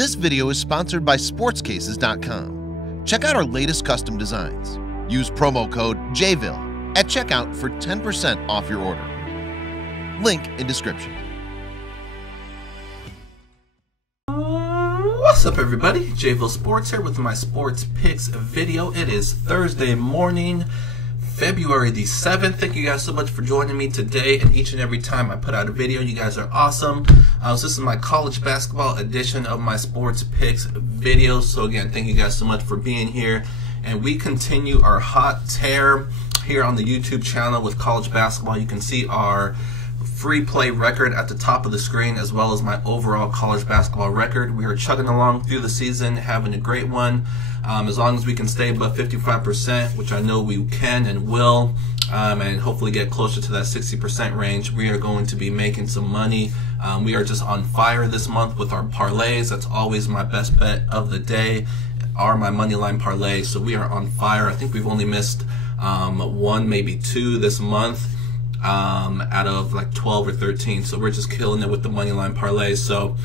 This video is sponsored by sportscases.com. Check out our latest custom designs. Use promo code JVille at checkout for 10% off your order. Link in description. What's up, everybody? JVille Sports here with my sports picks video. It is Thursday morning, February the 7th. Thank you guys so much for joining me today and each and every time I put out a video. You guys are awesome. So this is my college basketball edition of my sports picks video. So again, thank you guys so much for being here. And we continue our hot tear here on the YouTube channel with college basketball. You can see our free play record at the top of the screen, as well as my overall college basketball record. We are chugging along through the season, having a great one. As long as we can stay above 55%, which I know we can and will, and hopefully get closer to that 60% range, we are going to be making some money. We are just on fire this month with our parlays. That's always my best bet of the day, are my moneyline parlays. So we are on fire. I think we've only missed one, maybe two this month, out of like 12 or 13. So we're just killing it with the moneyline parlays. So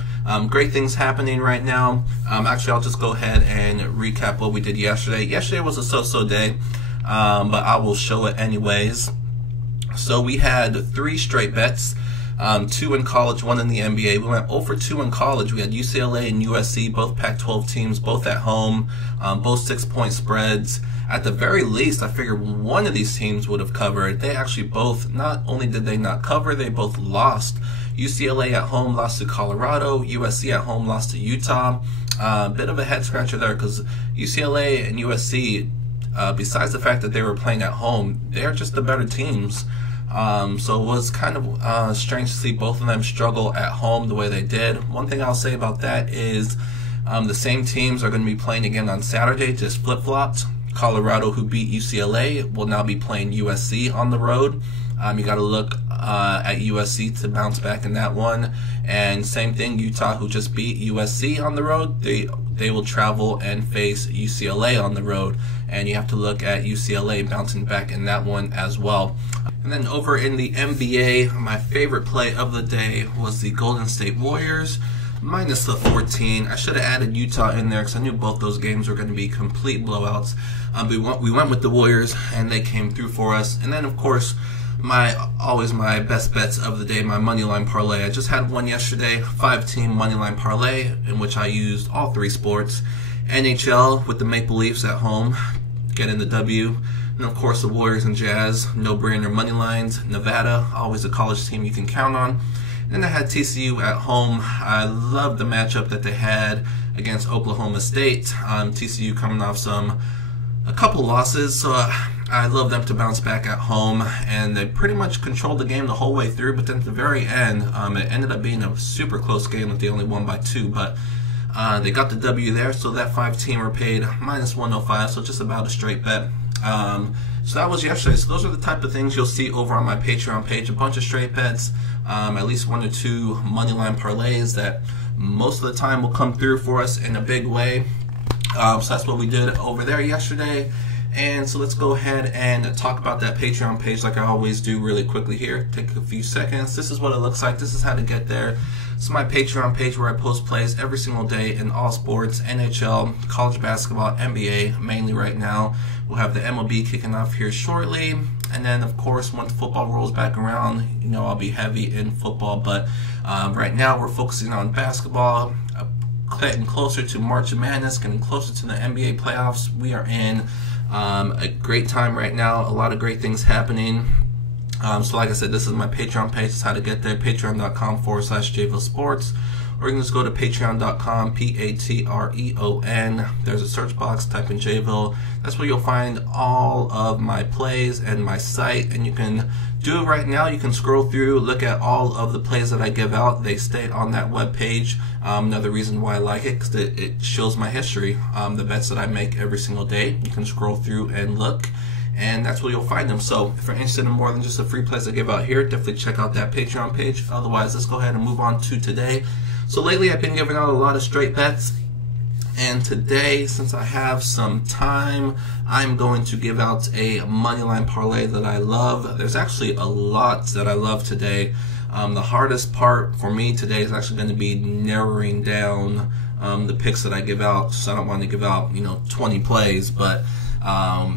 great things happening right now. Actually, I'll just go ahead and recap what we did yesterday. Yesterday was a so-so day, but I will show it anyways. So we had 3 straight bets, 2 in college, 1 in the NBA. We went 0 for 2 in college. We had UCLA and USC, both Pac-12 teams, both at home, both 6-point spreads. At the very least, I figured one of these teams would have covered. They actually both, not only did they not cover, they both lost. UCLA at home lost to Colorado. USC at home lost to Utah. Bit of a head scratcher there because UCLA and USC, besides the fact that they were playing at home, they're just the better teams. So it was kind of strange to see both of them struggle at home the way they did. One thing I'll say about that is the same teams are going to be playing again on Saturday, just flip-flopped. Colorado, who beat UCLA, will now be playing USC on the road. You got to look at USC to bounce back in that one. And same thing, Utah, who just beat USC on the road, they will travel and face UCLA on the road. And you have to look at UCLA bouncing back in that one as well. And then over in the NBA, my favorite play of the day was the Golden State Warriors minus the 14. I should have added Utah in there because I knew both those games were going to be complete blowouts. We went with the Warriors and they came through for us. And then of course, always my best bets of the day, my moneyline parlay. I just had one yesterday, 5-team moneyline parlay in which I used all 3 sports. NHL with the Maple Leafs at home, getting the W. And of course the Warriors and Jazz, no-brainer money lines. Nevada, always a college team you can count on. Then I had TCU at home. I loved the matchup that they had against Oklahoma State. TCU coming off a couple losses, so I love them to bounce back at home. And they pretty much controlled the game the whole way through, but then at the very end, it ended up being a super close game that they only won by 2. But they got the W there, so that 5-teamer paid minus 105, so just about a straight bet. So that was yesterday. So those are the type of things you'll see over on my Patreon page. A bunch of straight bets, at least 1 or 2 moneyline parlays that most of the time will come through for us in a big way. So that's what we did over there yesterday. And so let's go ahead and talk about that Patreon page like I always do really quickly here. Take a few seconds. This is what it looks like. This is how to get there. It's my Patreon page where I post plays every single day in all sports, NHL, college basketball, NBA, mainly right now. We'll have the MLB kicking off here shortly. And then, of course, once football rolls back around, you know, I'll be heavy in football. But right now we're focusing on basketball, getting closer to March Madness, getting closer to the NBA playoffs. We are in a great time right now. A lot of great things happening. So like I said, this is my Patreon page. This is how to get there. Patreon.com/JVille Sports. Or you can just go to patreon.com, Patreon. There's a search box, type in JVille. That's where you'll find all of my plays and my site. And you can do it right now. You can scroll through, look at all of the plays that I give out. They stay on that web page. Another reason why I like it, because it shows my history, the bets that I make every single day. You can scroll through and look, and that's where you'll find them. So if you're interested in more than just the free plays I give out here, definitely check out that Patreon page. Otherwise, let's go ahead and move on to today. So lately I've been giving out a lot of straight bets, and today, since I have some time, I'm going to give out a moneyline parlay that I love. There's actually a lot that I love today. The hardest part for me today is actually going to be narrowing down the picks that I give out, so I don't want to give out 20 plays, but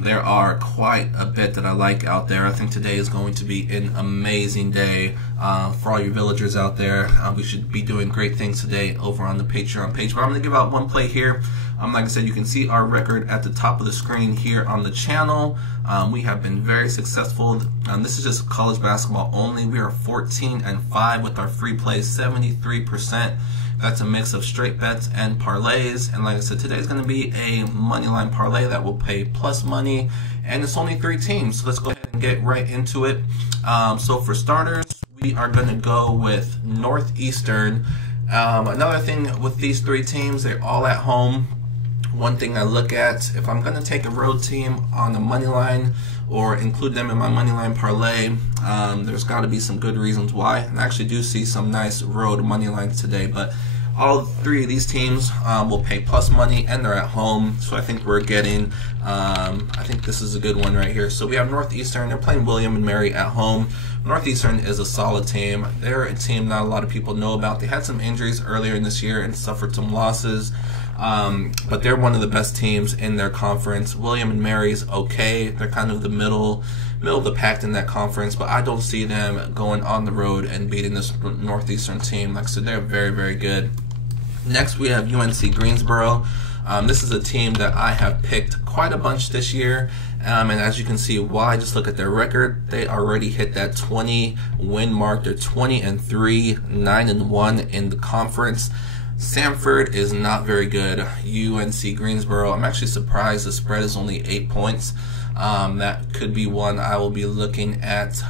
there are quite a bit that I like out there. I think today is going to be an amazing day for all you villagers out there. We should be doing great things today over on the Patreon page. But I'm going to give out one play here. Like I said, you can see our record at the top of the screen here on the channel. We have been very successful. This is just college basketball only. We are 14-5 with our free plays, 73%. That's a mix of straight bets and parlays. And like I said, today is going to be a moneyline parlay that will pay plus money. And it's only 3 teams. So let's go ahead and get right into it. So for starters, we are going to go with Northeastern. Another thing with these 3 teams, they're all at home. One thing I look at, if I'm going to take a road team on the money line or include them in my money line parlay, there's got to be some good reasons why. And I actually do see some nice road money lines today, but all 3 of these teams will pay plus money, and they're at home. So I think we're getting, I think this is a good one right here. So we have Northeastern. They're playing William and Mary at home. Northeastern is a solid team. They're a team not a lot of people know about. They had some injuries earlier in this year and suffered some losses. But they're one of the best teams in their conference. William and Mary's okay. They're kind of the middle of the pack in that conference, but I don't see them going on the road and beating this Northeastern team. Like I said, they're very, very good. Next, we have UNC Greensboro. This is a team that I have picked quite a bunch this year. And as you can see why, just look at their record. They already hit that 20 win mark. They're 20-3, 9-1 in the conference. Samford is not very good. UNC Greensboro, I'm actually surprised the spread is only 8 points. That could be one I will be looking at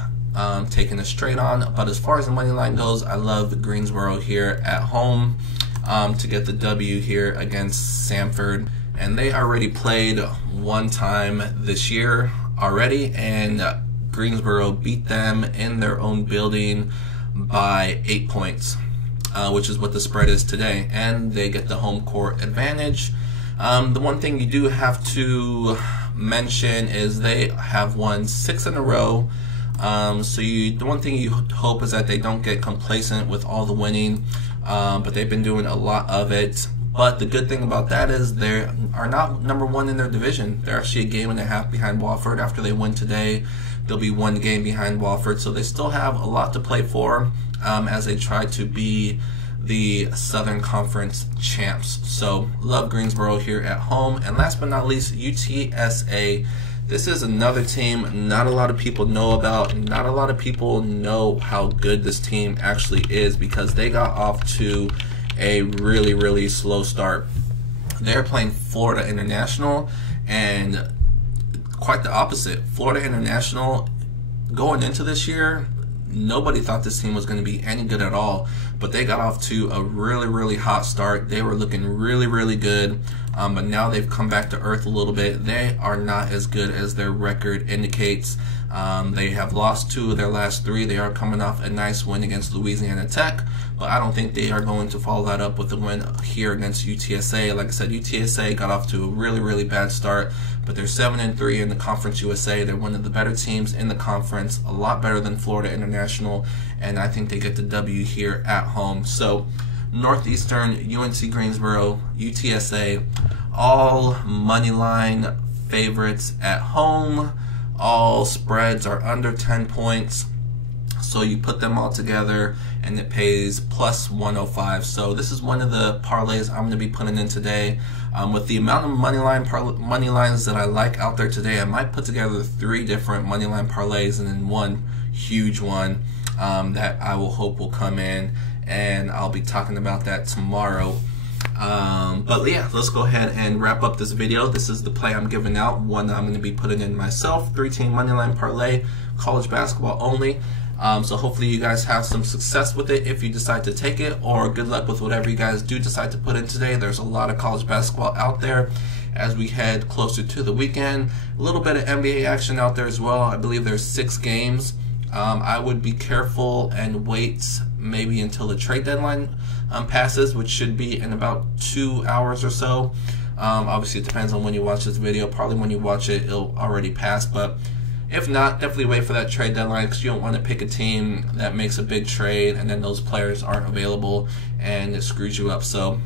taking a straight on. But as far as the money line goes, I love Greensboro here at home to get the W here against Samford. And they already played one time this year already, and Greensboro beat them in their own building by 8 points. Which is what the spread is today, and they get the home court advantage. The one thing you do have to mention is they have won 6 in a row. So the one thing you hope is that they don't get complacent with all the winning, but they've been doing a lot of it. But the good thing about that is they are not #1 in their division. They're actually a game and a half behind Wofford. After they win today, they'll be 1 game behind Wofford. So they still have a lot to play for as they try to be the Southern Conference champs. So love Greensboro here at home. And last but not least, UTSA. This is another team not a lot of people know about. Not a lot of people know how good this team actually is, because they got off to a really, really slow start. They're playing Florida International, and quite the opposite. Florida International, going into this year, nobody thought this team was going to be any good at all, but they got off to a really, really hot start. They were looking really, really good, but now they've come back to earth a little bit. They are not as good as their record indicates. They have lost 2 of their last 3. They are coming off a nice win against Louisiana Tech, but I don't think they are going to follow that up with a win here against UTSA. Like I said, UTSA got off to a really, really bad start, but they're 7-3 in the Conference USA. They're one of the better teams in the conference, a lot better than Florida International, and I think they get the W here at home. So Northeastern, UNC Greensboro, UTSA, all money line favorites at home. All spreads are under 10 points. So you put them all together and it pays plus 105. So this is one of the parlays I'm going to be putting in today. With the amount of money lines that I like out there today, I might put together 3 different money line parlays and then one huge one that I will hope will come in, and I'll be talking about that tomorrow. But yeah, let's go ahead and wrap up this video. This is the play I'm giving out, one that I'm going to be putting in myself. 3-team moneyline parlay, college basketball only. So hopefully you guys have some success with it if you decide to take it, or good luck with whatever you guys do decide to put in today. There's a lot of college basketball out there as we head closer to the weekend. A little bit of NBA action out there as well. I believe there's 6 games. I would be careful and wait maybe until the trade deadline passes, which should be in about 2 hours or so. Obviously, it depends on when you watch this video. Probably when you watch it, it'll already pass. But if not, definitely wait for that trade deadline, because you don't want to pick a team that makes a big trade and then those players aren't available and it screws you up. So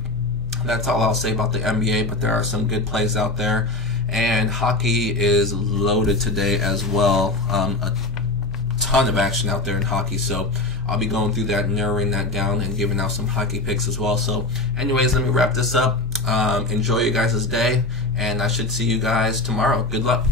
That's all I'll say about the NBA, but there are some good plays out there. And hockey is loaded today as well. A ton of action out there in hockey, so I'll be going through that, narrowing that down, and giving out some hockey picks as well. So anyways, let me wrap this up. Enjoy your guys' day, and I should see you guys tomorrow. Good luck.